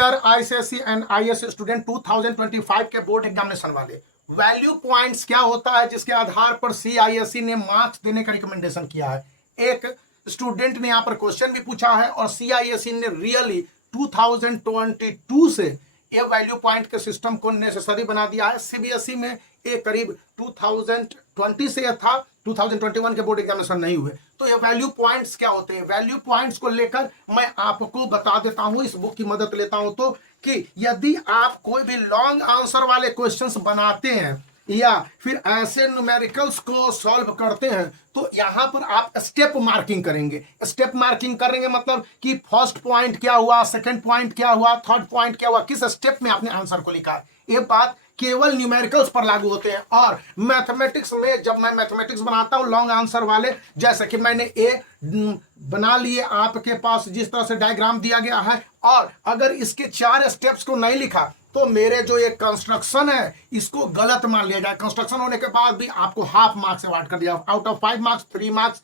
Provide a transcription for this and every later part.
Dear ICSE and IAS student 2025 के board examination वाले, value points क्या होता है जिसके आधार पर सीआईएसई ने मार्क्स देने का रिकमेंडेशन किया है। एक स्टूडेंट ने यहाँ पर क्वेश्चन भी पूछा है और सीआईएसई ने रियली 2022 से ये वैल्यू पॉइंट के सिस्टम को नेसेसरी बना दिया है। सीबीएसई में ये करीब 2020 से यह था, 2021 के बोर्ड एग्जामिनेशन नहीं हुए। तो ये वैल्यू पॉइंट्स क्या होते हैं, वैल्यू पॉइंट्स को लेकर मैं आपको बता देता हूं, इस बुक की मदद लेता हूं। तो कि यदि आप कोई भी लॉन्ग आंसर वाले क्वेश्चंस बनाते हैं या फिर ऐसे न्यूमेरिकल्स को सॉल्व करते हैं तो यहां पर आप स्टेप मार्किंग करेंगे। स्टेप मार्किंग करेंगे मतलब कि फर्स्ट पॉइंट क्या हुआ, सेकंड पॉइंट क्या हुआ, थर्ड पॉइंट क्या हुआ, किस स्टेप में आपने आंसर को लिखा है। ये बात केवल न्यूमेरिकल्स पर लागू होते हैं। और मैथमेटिक्स में जब मैं मैथमेटिक्स बनाता हूं लॉन्ग आंसर वाले, जैसे कि मैंने ए बना लिए, आपके पास जिस तरह से डायग्राम दिया गया है, और अगर इसके 4 स्टेप्स को नहीं लिखा तो मेरे जो ये कंस्ट्रक्शन है इसको गलत मान लिया जाए। कंस्ट्रक्शन होने के बाद भी आपको हाफ मार्क्स अवार्ड कर दिया, आउट ऑफ 5 मार्क्स 3 मार्क्स।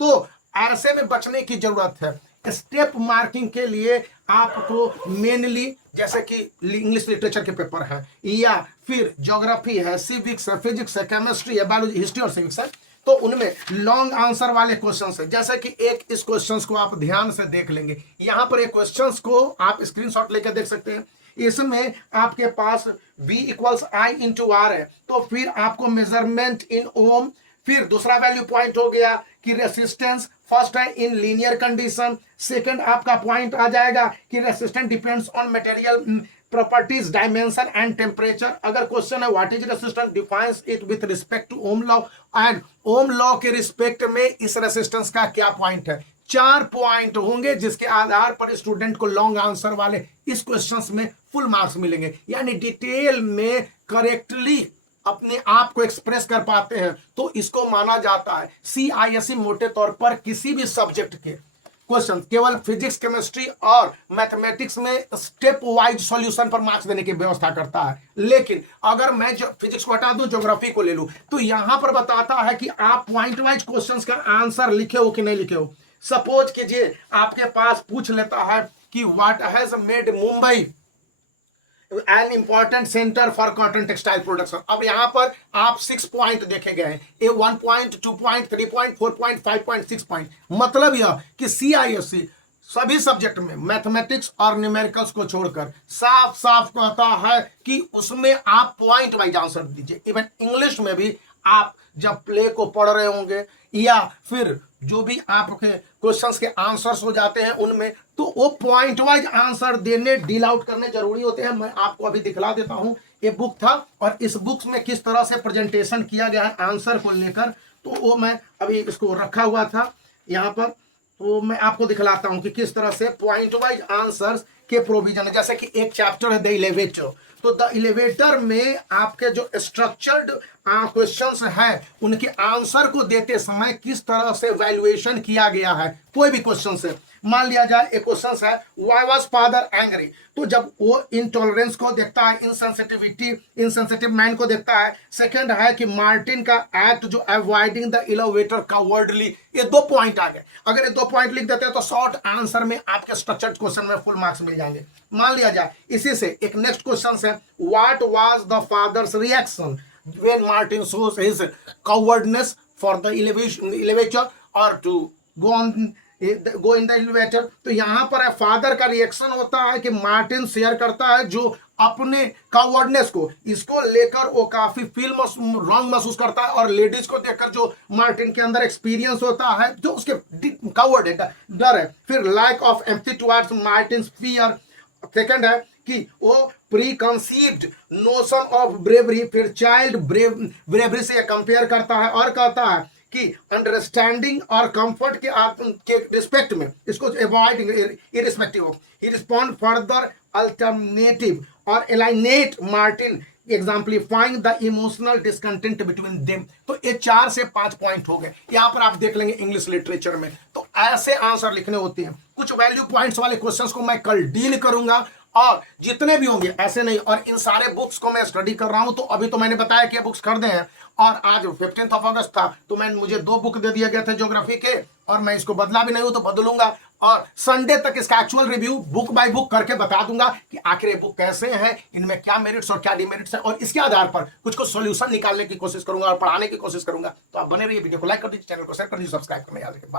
तो ऐसे में बचने की जरूरत है। स्टेप मार्किंग के लिए आपको मेनली जैसे कि इंग्लिश लिटरेचर के पेपर है या फिर ज्योग्राफी है, सिविक्स है, फिजिक्स है, केमिस्ट्री है, बायोलॉजी, हिस्ट्री और सिविक्स है, तो उनमें लॉन्ग आंसर वाले क्वेश्चंस है। जैसे कि एक इस क्वेश्चंस को आप ध्यान से देख लेंगे, यहां पर एक क्वेश्चंस को आप स्क्रीनशॉट लेकर देख सकते हैं। इसमें आपके पास V equals I into R है, तो फिर आपको मेजरमेंट इन ओम, फिर दूसरा वैल्यू पॉइंट हो गया कि रेसिस्टेंस, फर्स्ट है इन लीनियर कंडीशन, सेकंड आपका पॉइंट आ जाएगा कि resistance depends on material properties, dimension and temperature. अगर क्वेश्चन है what is resistance, defines it with respect to Ohm law, and Ohm law के रिस्पेक्ट में इस रेसिस्टेंस का क्या पॉइंट है। 4 पॉइंट होंगे जिसके आधार पर स्टूडेंट को लॉन्ग आंसर वाले इस क्वेश्चंस में फुल मार्क्स मिलेंगे। यानी डिटेल में करेक्टली अपने आप को एक्सप्रेस कर पाते हैं तो इसको माना जाता है सीआईएसई मोटे तौर पर किसी भी सब्जेक्ट के क्वेश्चन केवल फिजिक्स, केमिस्ट्री और मैथमेटिक्स में स्टेप वाइज सॉल्यूशन पर मार्क्स देने की व्यवस्था करता है। लेकिन अगर मैं फिजिक्स को हटा दूं, ज्योग्राफी को ले लूं, तो यहां पर बताता है कि आप पॉइंट वाइज क्वेश्चंस का आंसर लिखे हो कि नहीं लिखे हो। सपोज कीजिए आपके पास पूछ लेता है कि what has made Mumbai an important centre for cotton textile production. अब यहां पर आप 6 पॉइंट देखे गए हैं, ए 1 point, 2 point, 3 point, 4 point, 5 point, 6 point. मतलब यह कि सीआईएसई सभी सब्जेक्ट में मैथमेटिक्स और न्यूमेरिकल्स को छोड़कर साफ साफ कहता है कि उसमें आप पॉइंट वाइज आंसर दीजिए। इवन इंग्लिश में भी आप जब प्ले को पढ़ रहे होंगे या फिर जो भी आपके क्वेश्चंस के आंसर्स हो जाते हैं उनमें, तो वो पॉइंट वाइज आंसर देने, डील आउट करने जरूरी होते हैं। मैं आपको अभी दिखला देता हूं, ये बुक था और इस बुक्स में किस तरह से प्रेजेंटेशन किया गया है आंसर को लेकर, तो वो मैं अभी इसको रखा हुआ था यहाँ पर, तो मैं आपको दिखलाता हूं कि किस तरह से पॉइंट वाइज आंसर्स के प्रोविजन है। जैसे कि एक चैप्टर है द एलिवेटर, तो द एलिवेटर में आपके जो स्ट्रक्चर्ड क्वेश्चंस हैं उनके आंसर को देते समय किस तरह से वैल्यूएशन किया गया है। कोई भी क्वेश्चन से मान लिया जाए एक क्वेश्चन है व्हाई वाज फादर एंग्री, तो जब वो इनटॉलरेंस को देखता है, इनसेंसिटिव मैन को देखता है। सेकंड है कि मार्टिन का एक्ट जो अवॉइडिंग द एलिवेटर कावर्डली, ये 2 पॉइंट आ गए। अगर ये 2 पॉइंट लिख देते हैं तो शॉर्ट आंसर में आपके स्ट्रक्चर्ड क्वेश्चन में फुल मार्क्स मिल जाएंगे। मान लिया जाए इसी से एक नेक्स्ट क्वेश्चन है what was the father's reaction when Martin shows his cowardness for the elevator or to go in the elevator। तो यहां पर है फादर का रिएक्शन होता है कि मार्टिन शेयर करता है जो अपने कावर्डनेस को, इसको लेकर वो काफी फील रॉन्ग महसूस करता है, और लेडीज को देखकर जो मार्टिन के अंदर एक्सपीरियंस होता है, जो उसके कावर्ड है, डर है। फिर lack of empathy towards Martin fear. Second है कि वो preconceived notion of bravery, फिर चाइल्ड ब्रेवरी से कंपेयर करता है और कहता है कि अंडरस्टैंडिंग और कंफर्ट के रिस्पेक्ट में इसको avoiding irrespective of, he respond further alternative और alienate Martin exemplifying the emotional discontent between them. तो ये 4 से 5 पॉइंट हो गए। यहां पर आप देख लेंगे इंग्लिश लिटरेचर में तो ऐसे आंसर लिखने होते हैं। कुछ वैल्यू पॉइंट्स वाले क्वेश्चंस को मैं कल डील करूंगा और जितने भी होंगे ऐसे नहीं, और इन सारे बुक्स को मैं स्टडी कर रहा हूं। तो अभी तो मैंने बताया कि बुक्स खरीदे हैं और आज 15 अगस्त था तो मुझे 2 बुक दे दिए गए थे ज्योग्राफी के, और मैं इसको बदला भी नहीं हूं तो बदलूंगा। और संडे तक इसका actual review book by book करके बता दूंगा कि आखिर ये बुक कैसे है, इनमें क्या मेरिट्स और क्या डिमेरिट्स है, और इसके आधार पर कुछ सॉल्यूशन निकालने की कोशिश करूंगा और पढ़ाने की कोशिश करूंगा। तो आप बने रहिए, वीडियो को लाइक कर दीजिए, चैनल को शेयर कर दीजिए, सब्सक्राइब करना याद रखिए।